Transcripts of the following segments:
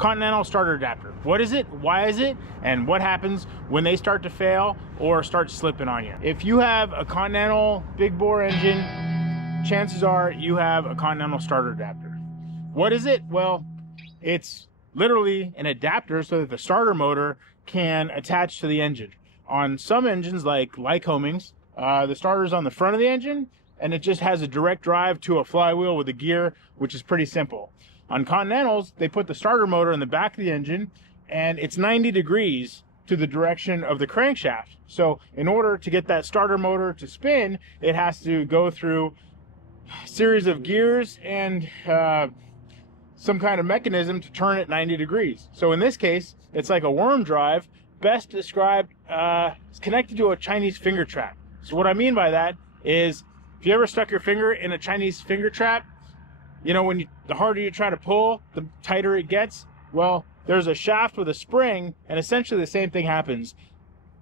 Continental Starter Adapter. What is it? Why is it? And what happens when they start to fail or start slipping on you? If you have a Continental big bore engine, chances are you have a Continental Starter Adapter. What is it? Well, it's literally an adapter so that the starter motor can attach to the engine. On some engines like Lycoming's, the starter's on the front of the engine and it just has a direct drive to a flywheel with a gear, which is pretty simple. On Continentals, they put the starter motor in the back of the engine and it's 90 degrees to the direction of the crankshaft. So in order to get that starter motor to spin, it has to go through a series of gears and some kind of mechanism to turn it 90 degrees. So in this case, it's like a worm drive, best described, it's connected to a Chinese finger trap. So what I mean by that is, if you ever stuck your finger in a Chinese finger trap, you know, the harder you try to pull, the tighter it gets. Well, there's a shaft with a spring, and essentially the same thing happens.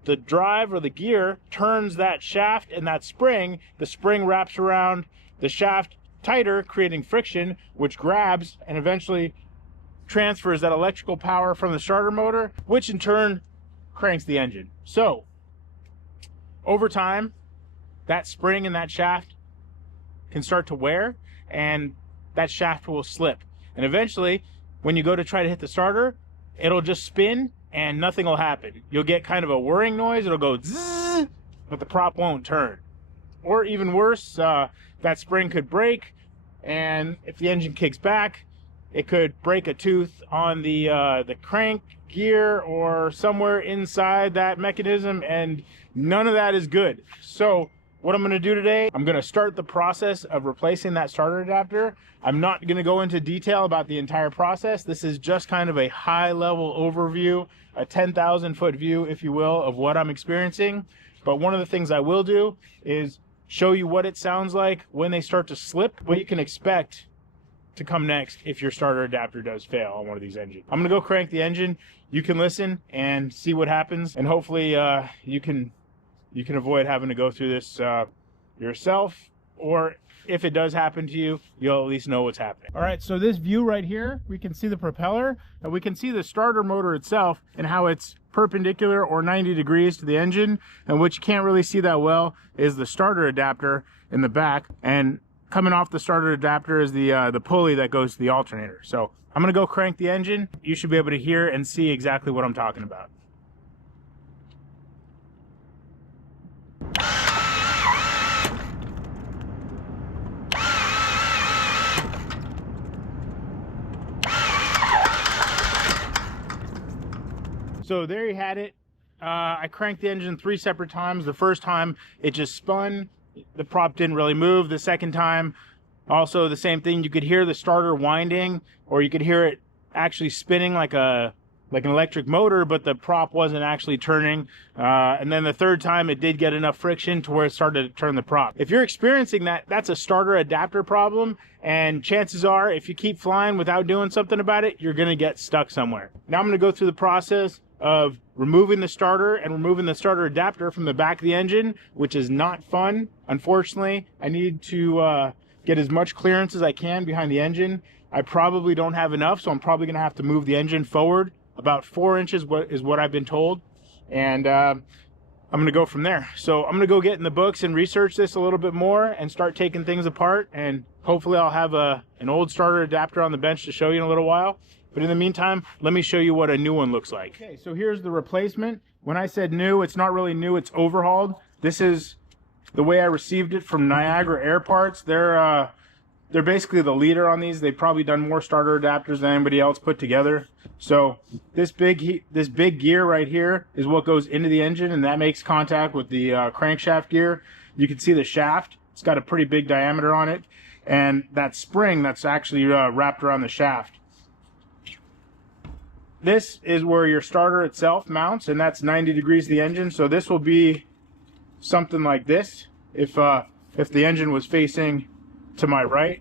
The drive or the gear turns that shaft and that spring. The spring wraps around the shaft tighter, creating friction, which grabs and eventually transfers that electrical power from the starter motor, which in turn cranks the engine. So, over time, that spring and that shaft can start to wear, and that shaft will slip. And eventually, when you go to try to hit the starter, it'll just spin and nothing will happen. You'll get kind of a whirring noise, it'll go zzz, but the prop won't turn. Or even worse, that spring could break, and if the engine kicks back, it could break a tooth on the crank gear or somewhere inside that mechanism, and none of that is good. So what I'm going to do today, I'm going to start the process of replacing that starter adapter. I'm not going to go into detail about the entire process. This is just kind of a high-level overview, a 10,000 foot view, if you will, of what I'm experiencing. But one of the things I will do is show you what it sounds like when they start to slip, what you can expect to come next if your starter adapter does fail on one of these engines. I'm going to go crank the engine. You can listen and see what happens, and hopefully you can avoid having to go through this yourself, or if it does happen to you, you'll at least know what's happening. All right, so this view right here, we can see the propeller, and we can see the starter motor itself and how it's perpendicular or 90 degrees to the engine, and what you can't really see that well is the starter adapter in the back, and coming off the starter adapter is the pulley that goes to the alternator. So I'm gonna go crank the engine. You should be able to hear and see exactly what I'm talking about. So there you had it. I cranked the engine 3 separate times. The first time it just spun, the prop didn't really move. The second time, also the same thing. You could hear the starter winding, or you could hear it actually spinning like an electric motor, but the prop wasn't actually turning. And then the third time it did get enough friction to where it started to turn the prop. If you're experiencing that, that's a starter adapter problem, and chances are if you keep flying without doing something about it, you're gonna get stuck somewhere. Now I'm gonna go through the process of removing the starter and removing the starter adapter from the back of the engine, which is not fun. Unfortunately, I need to get as much clearance as I can behind the engine. I probably don't have enough, so I'm probably gonna have to move the engine forward about 4 inches, is what I've been told, and I'm gonna go from there. So I'm gonna go get in the books and research this a little bit more and start taking things apart, and hopefully I'll have an old starter adapter on the bench to show you in a little while. But in the meantime, let me show you what a new one looks like. Okay, so here's the replacement. When I said new, it's not really new, it's overhauled. This is the way I received it from Niagara Air Parts. They're basically the leader on these. They've probably done more starter adapters than anybody else put together. So this big gear right here is what goes into the engine, and that makes contact with the crankshaft gear. You can see the shaft. It's got a pretty big diameter on it, and that spring that's actually wrapped around the shaft. This is where your starter itself mounts, and that's 90 degrees to the engine. So this will be something like this. If the engine was facing to my right,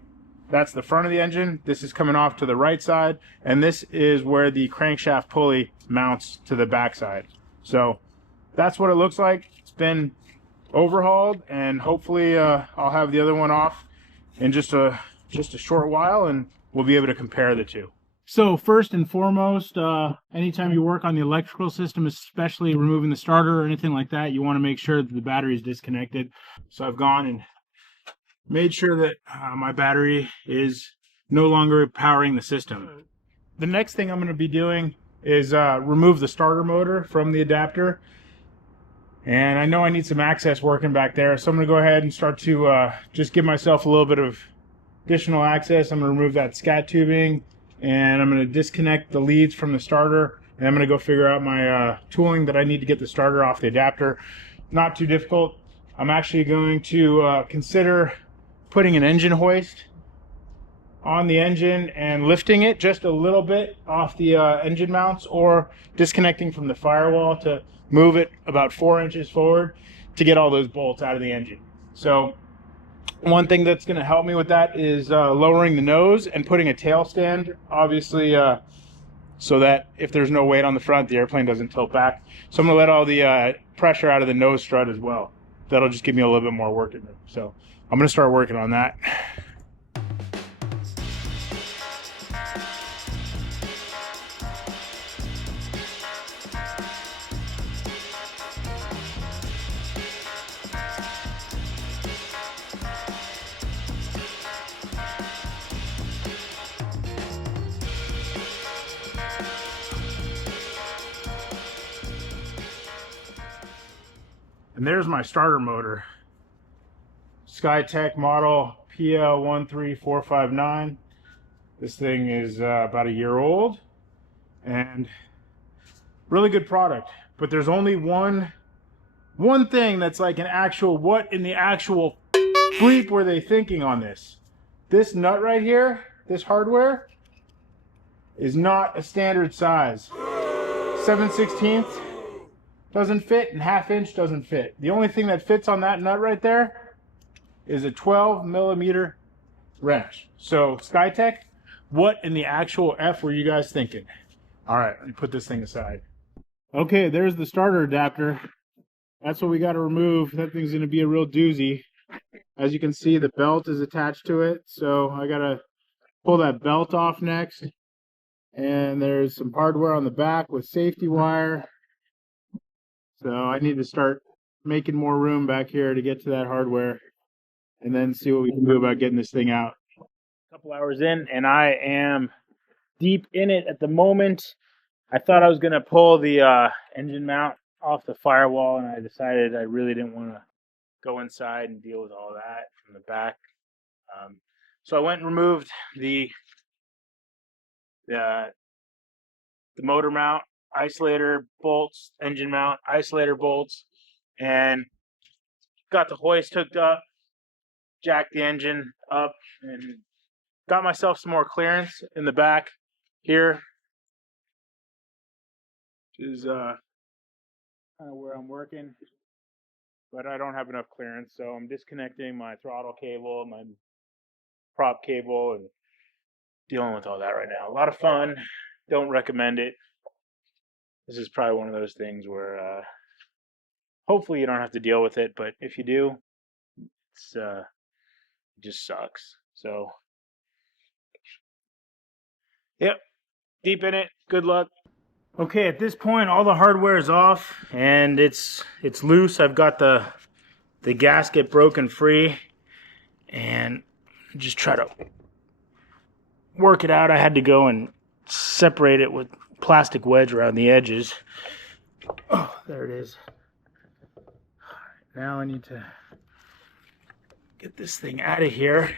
that's the front of the engine. This is coming off to the right side, and this is where the crankshaft pulley mounts to the back side. So that's what it looks like. It's been overhauled, and hopefully I'll have the other one off in just a short while, and we'll be able to compare the two. So first and foremost, anytime you work on the electrical system, especially removing the starter or anything like that, you want to make sure that the battery is disconnected. So I've gone and made sure that my battery is no longer powering the system. The next thing I'm going to be doing is remove the starter motor from the adapter. And I know I need some access working back there, so I'm going to go ahead and start to just give myself a little bit of additional access. I'm going to remove that scat tubing, and I'm going to disconnect the leads from the starter, and I'm going to go figure out my tooling that I need to get the starter off the adapter. Not too difficult. I'm actually going to consider putting an engine hoist on the engine and lifting it just a little bit off the engine mounts, or disconnecting from the firewall to move it about 4 inches forward to get all those bolts out of the engine. So one thing that's going to help me with that is lowering the nose and putting a tail stand, obviously, so that if there's no weight on the front, the airplane doesn't tilt back. So I'm going to let all the pressure out of the nose strut as well. That'll just give me a little bit more working room. So I'm going to start working on that. And there's my starter motor. Skytech model PL13459. This thing is about a year old and really good product. But there's only one thing that's like an actual, what in the actual bleep were they thinking on this? This nut right here, this hardware, is not a standard size. 7/16 doesn't fit and 1/2 inch doesn't fit. The only thing that fits on that nut right there is a 12mm wrench. So Skytech, what in the actual F were you guys thinking? All right, let me put this thing aside. Okay, there's the starter adapter. That's what we got to remove. That thing's going to be a real doozy. As you can see, the belt is attached to it, so I got to pull that belt off next. And there's some hardware on the back with safety wire. So I need to start making more room back here to get to that hardware, and then see what we can do about getting this thing out. A couple hours in, and I am deep in it at the moment. I thought I was going to pull the engine mount off the firewall, and I decided I really didn't want to go inside and deal with all that from the back. So I went and removed the motor mount, isolator bolts, engine mount, isolator bolts, and got the hoist hooked up, jacked the engine up, and got myself some more clearance in the back here, which is kind of where I'm working, but I don't have enough clearance, so I'm disconnecting my throttle cable, my prop cable, and dealing with all that right now. A lot of fun. Don't recommend it. This is probably one of those things where hopefully you don't have to deal with it, but if you do, it's it just sucks. So yep, deep in it. Good luck. Okay, at this point all the hardware is off and it's loose. I've got the gasket broken free, and just try to work it out. I had to go and separate it with plastic wedge around the edges. Oh, there it is. Now I need to get this thing out of here.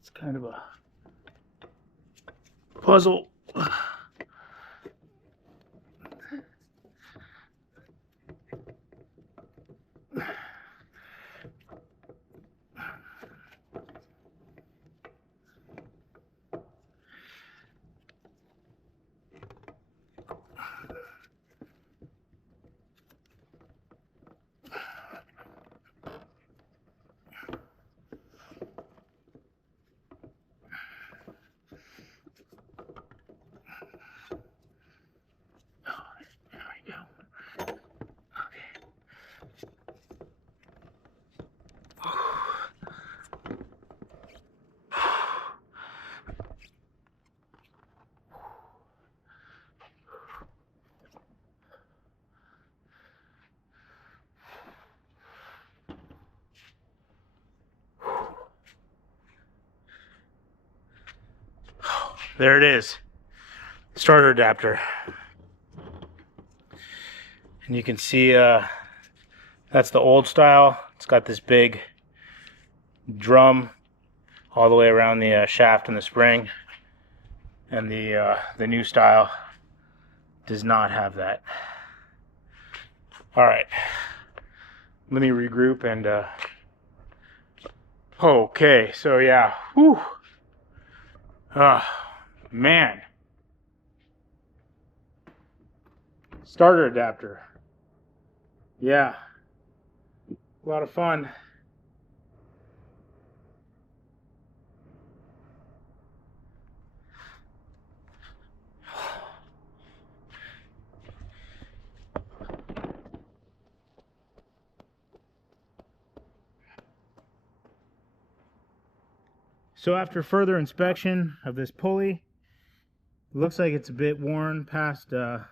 It's kind of a puzzle. there it is. Starter adapter. And you can see that's the old style. It's got this big drum all the way around the shaft and the spring. And the new style does not have that. All right, let me regroup and okay, so yeah, whew. Man. Starter adapter. Yeah. A lot of fun. So after further inspection of this pulley, it looks like it's a bit worn past the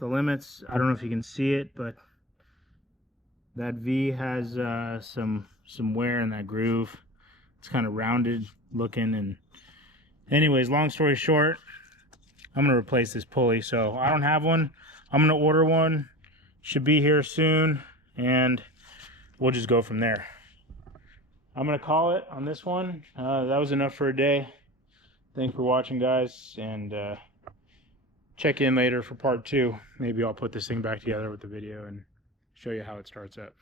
limits. I don't know if you can see it, but that V has some wear in that groove. It's kind of rounded looking. And anyways, long story short, I'm gonna replace this pulley. So I don't have one. I'm gonna order one. Should be here soon, and we'll just go from there. I'm gonna call it on this one. That was enough for a day. Thanks for watching, guys, and check in later for part 2. Maybe I'll put this thing back together with the video and show you how it starts up.